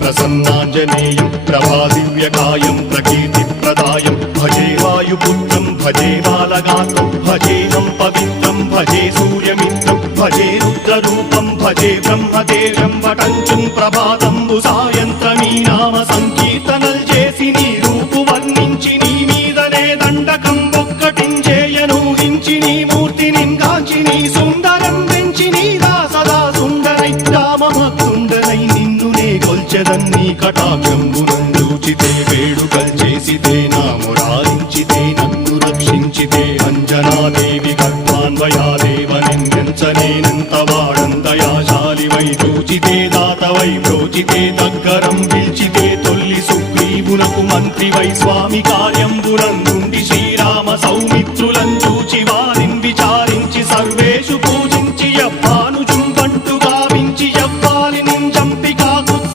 ప్రసన్నాంజనేయం ప్రభాదివ్యకాయం ప్రకీర్తిప్రదాయం భజే వాయుపుత్రం భజే బాలగాత్రం భజేహం పవిత్రం భజే సూర్యమిత్రం భజే రుద్రరూపం భజే బ్రహ్మదేవం వటంచుం ప్రభాతంబు సాయంత్రమీ నామ సంకీర్తనల్ చేసి నీ రూపు వర్ణించి నీ మీదనే దండకం ఒక్కటించేయనూహించి నీ మూర్తిని గాంచి నీ సుందరం పెంచి నీదా సదా సుందరై రామభక్తుండనై నిన్నునే కొల్చెదన్నీ కటాక్షంబునందూచితే వేడుకల్ చేసితే నా మురారించితే నన్ను రక్షించితే అంజనాదేవి గర్భాన్వయాదేవ నిందించనేనంత వాడంతయాశాలివై చూచితే దాతవై బ్రోచితే దగ్గరం పిలిచితే తొల్లి సుగ్రీవునకు మంత్రివై స్వామి కార్యంబునందుండి శ్రీరామ సౌమిత్రులం చూచి వారిని విచారించి సర్వే